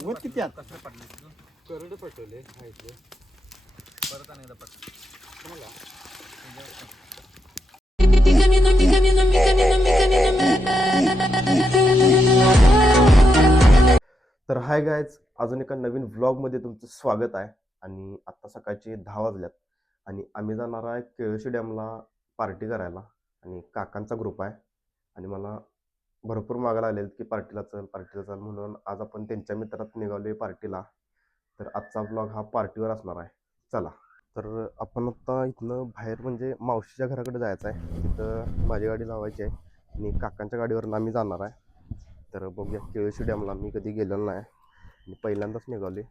वर किती आत कसं पडले करड पटवले खायचे परत आणि एकदा पट तुम्हाला तर हाय गायज, अजून एका नवीन व्लॉगमध्ये तुमचं स्वागत आहे. आणि आत्ता सकाळचे 10 वाजल्यात आणि आम्ही जाणार आहे केळशी डॅमला पार्टी करायला. आणि काकांचा ग्रुप आहे आणि मला भरपूर मागायला आलेत की पार्टीला चल म्हणून आज आपण त्यांच्या मित्रात निघालोय पार्टीला. तर आजचा व्लॉग हा पार्टीवर असणार आहे. चला, तर आपण आत्ता इथनं बाहेर म्हणजे मावशीच्या घराकडे जायचं आहे. तिथं माझी गाडी लावायची आहे आणि काकांच्या गाडीवरून आम्ही जाणार आहे. तर बघूया, केळशी डॅमला मी कधी गेलेलो नाही आणि पहिल्यांदाच निघाले.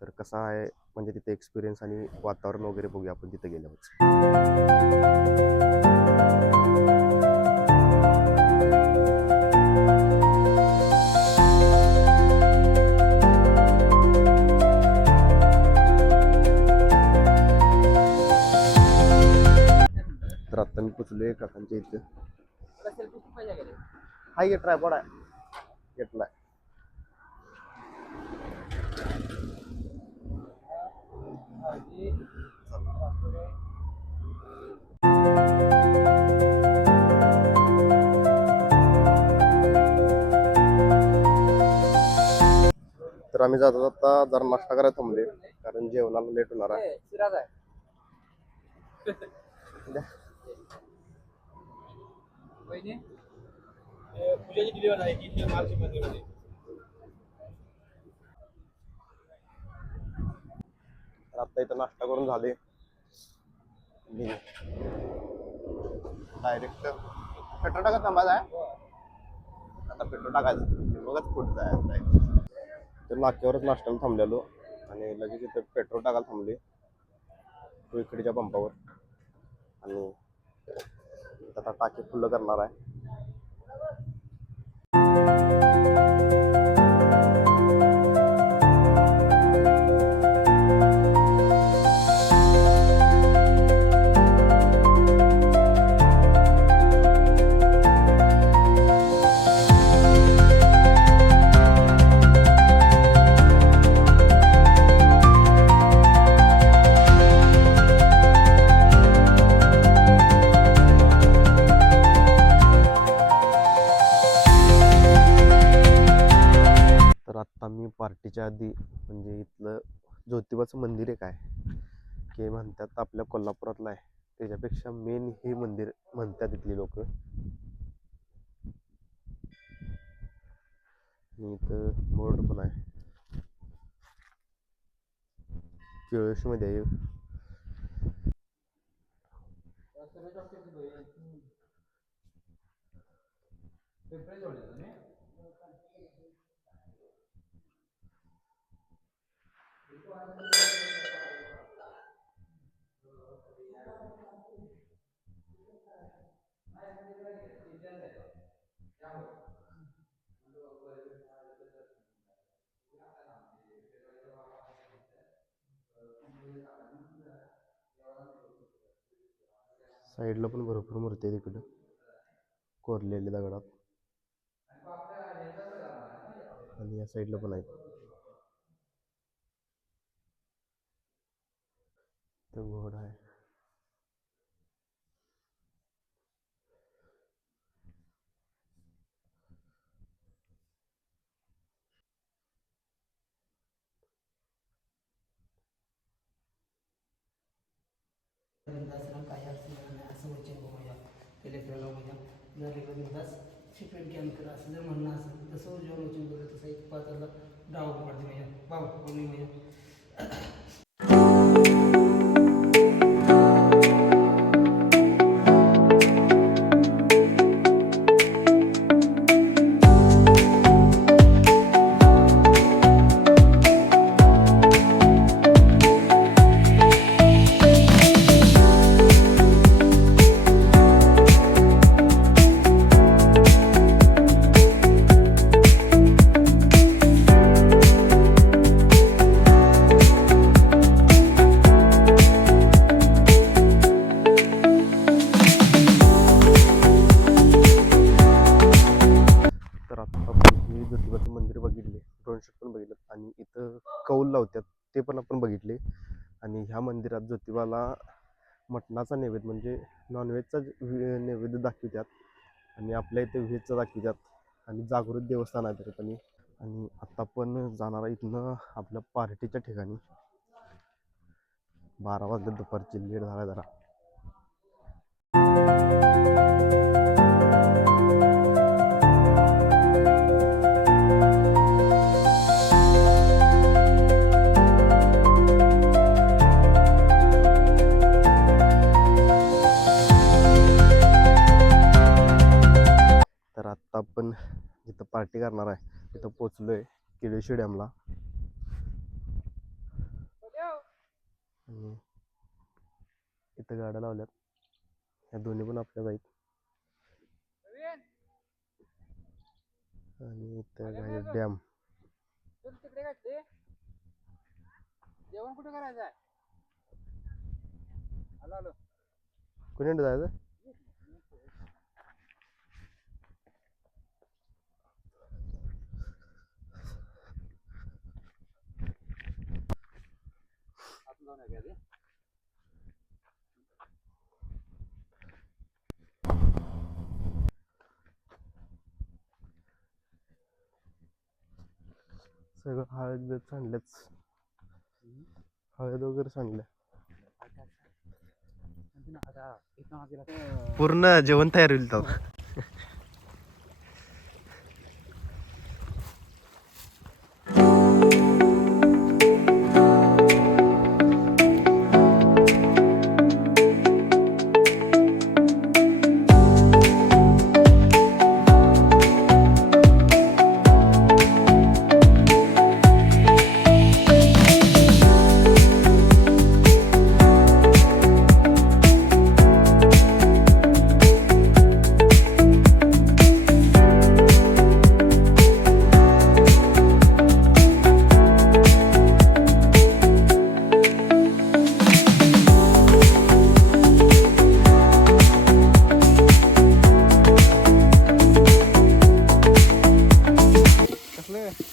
तर कसा आहे म्हणजे तिथे एक्सपिरियन्स आणि वातावरण वगैरे बघूया आपण तिथे गेल्यावर. तर आता मी पोचलोय काकांच्या इथे. हाय, ये ट्रायपॉड आहे घेतलाय. तर आम्ही जाता जाता जरा नाश्ता करायला थांबले कारण जेवणाला लेट होणार आहे. पूजाची डिलिव्हरी आहे की मार्च मध्ये तर आता इथं नाश्ता करून झाले. डायरेक्ट पेट्रोल टाका थांबायचं आहे. आता पेट्रोल टाकायचं मगच पुढे जायचं. तर नाक्यावरच नाश्त्याला थांबलेलो आणि लगेच इथं पेट्रोल टाकायला थांबले इकडच्या पंपावर. आणि आता टाकी फुल्ल करणार आहे. आता मी पार्टीच्या आधी म्हणजे इथलं ज्योतिबाचं मंदिर एक आहे की म्हणतात आपल्या कोल्हापुरातलं आहे, त्याच्यापेक्षा मेन हे मंदिर म्हणतात इथली लोक. इथं बोर्ड पण आहे केळशी मध्ये आहे. साईडला पण भरपूर मूर्ती आहे तिकडं कोरलेली दगडात. आणि या साईडला पण आहेत. तो घोडा आहे. काही अडचण असं वचन बघूया त्या लेकराला बघूया. जर लेकरं बिंदास शिकवेल की आम्ही असं जर म्हणणं असेल तसं जेव्हा वचन बघूया तसं एक पात्राला डाव पडते माझ्या बाबा कोणी माझ्या आणि इथं कौल लावतात ते पण आपण बघितले. आणि ह्या मंदिरात ज्योतिबाला मटणाचा नैवेद्य म्हणजे नॉनव्हेजचा नैवेद्य दाखवितात आणि आपल्या इथे व्हेजचा दाखवितात. आणि जागृत देवस्थान आहे तरी पण. आणि आता आपण जाणार आहे इथनं आपल्या पार्टीच्या ठिकाणी. 12 वाजले दुपारची, लेट झाला जरा. तर आत्ता आपण जिथं पार्टी करणार आहे तिथं पोचलोय केळशी डॅमला. आणि इथं गाड्या लावल्यात, ह्या दोन्ही पण आपल्याच आहेत. आणि इथं आहे डॅम. जेवण कुठे करायचं आहे? आलो कुणीकडे जायचं? आपण जाऊन या आधी. सगळं हळद बीत सांडल्याच, हळद वगैरे सांडल्या. पूर्ण जेवण तयार होईल तर.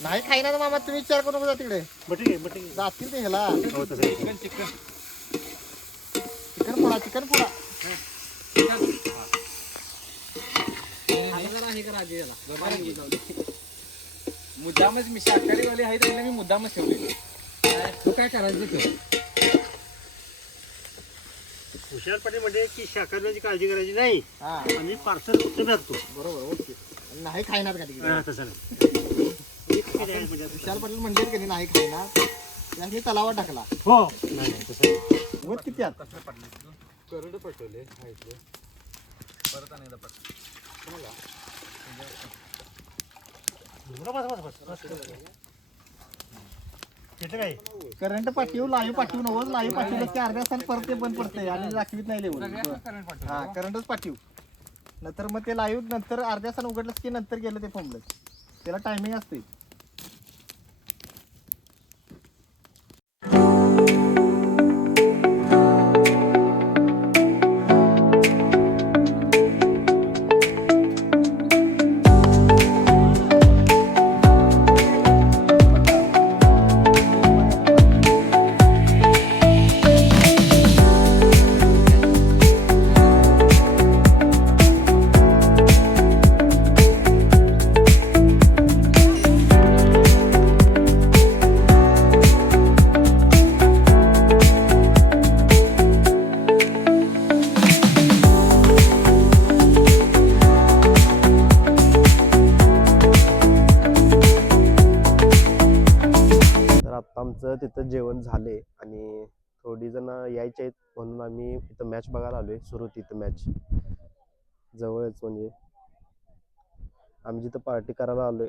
नाही खाईना मामा, तुम्ही विचार करू नका तिकडे. जातील ते ह्याला. चिकन चिकन पोळा. मुद्दामच मी शाकाहारी वाले आहे त्याला मी मुद्दामच ठेवले. तू काय करायचं ते? हुशारपणे म्हणजे की शाकाहाराची काळजी करायची नाही. हा आम्ही पार्सल फक्त धरतो. बरोबर, ओके. नाही खाईनात का तिकडे? हा, तसं नाही. विशाल पाटील म्हणजे की नाही खाईना, त्यांनी तलावात टाकला. हो नाही नाही, तसं नाही. वत किती आत? करड पटवले खायचं. परत आणि एकदा पट. तुम्हाला बस. तिथे काय करंट पाठीव, लाईव्ह पाठीव नवच. लाईव्ह पाठवलं की अर्ध्या तास परत ते बंद पडतंय आणि दाखवित नाही लेवल. करंट पटवलं. हा, करंटच पाठीव. नंतर मग ते लाईव्ह नंतर अर्ध्या तास उघडलं की नंतर गेलं ते फॉर्मलं. त्याला टायमिंग असते. आमचं तिथं जेवण झाले आणि थोडी जण यायचे आहेत म्हणून आम्ही इथं मॅच बघायला आलोय. सुरू होती इथं मॅच जवळच, म्हणजे आम्ही जिथं पार्टी करायला आलोय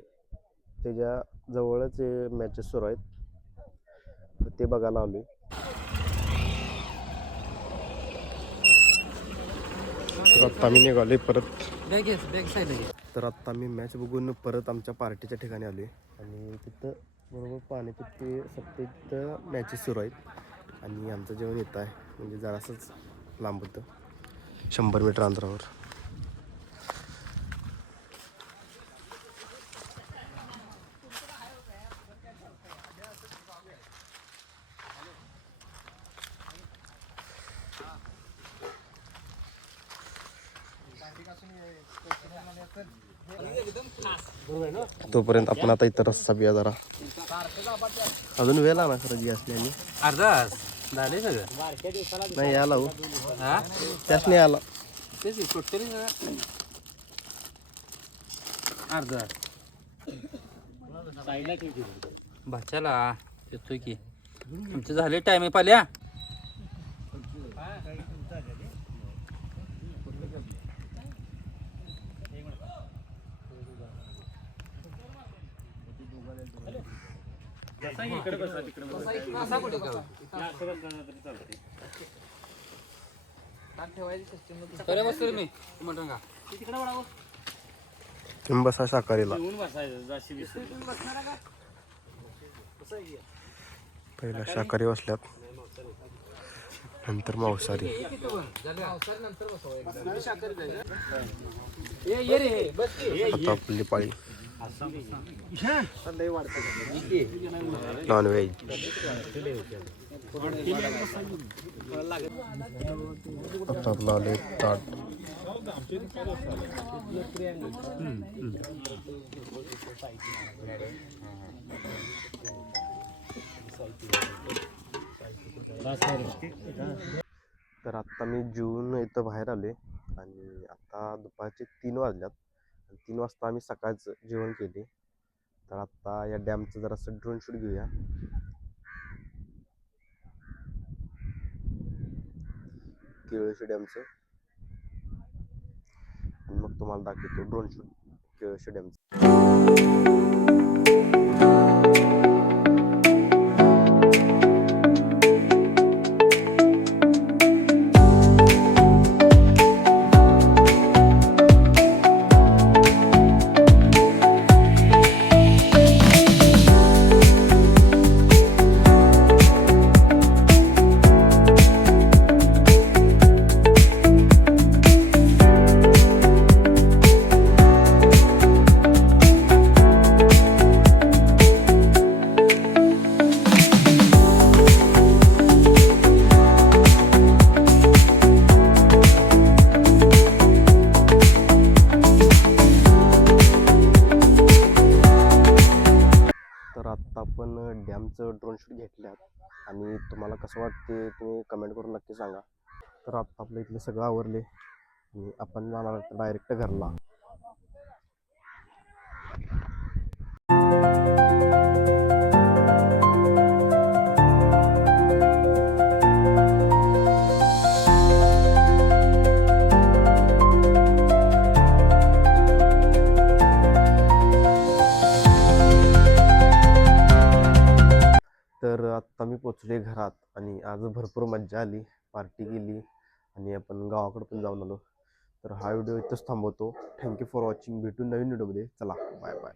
त्याच्या जवळच मॅचेस सुरू आहेत, तर ते बघायला आलोय. तर आत्ता आम्ही निघालोय परत. तर आत्ता आम्ही मॅच बघून परत आमच्या पार्टीच्या ठिकाणी आलोय आणि तिथं बरोबर पाण्याचे ते सप्ते तिथं मॅचेस सुरू आहेत आणि आमचं जेवण येत आहे, म्हणजे जरासंच लांब होतं, 100 मीटर अंतरावर. तोपर्यंत आपण आता इथं रस्ता बिया जरा अजून वेळ ना खरं जी असल्याने अर्धा झाले सगळं नाही याला हो हा त्याच नाही आला तेच टोटली अर्धा भाच्याला येतोय की तुमचे झाले टाइम पाल्या मी म्हणतो का तुम्ही बसा शाकाहारीला पहिला शाकाहारी बसल्यात नंतर मांसाहारी आता आपली पाळी नॉनव्हेज आता आपलं आले ताट तर आत्ता मी जेवून इथं बाहेर आले आणि आता दुपारचे 3 वाजल्यात. 3 वाजता आम्ही सकाळचं जेवण केले. तर आत्ता या डॅमचं जरासं ड्रोन शूट घेऊया. केळशी डॅमचं आणि मग तुम्हाला दाखवतो ड्रोन शूट केळशी डॅमचं. तर आत्ता आपण डॅमचं ड्रोन शूट घेतल्यात आणि तुम्हाला कसं वाटते तुम्ही कमेंट करून नक्की सांगा. तर आत्ता आपल्या इथले सगळं आवरले आणि आपण जाणार डायरेक्ट घरला. तर आत्ता मी पोचले घरात आणि आज भरपूर मज्जा आली, पार्टी केली आणि आपण गावाकडे पण जाऊन आलो. तर हा व्हिडिओ इथंच थांबवतो. Thank you for watching. भेटू नवीन व्हिडिओमध्ये. चला बाय बाय.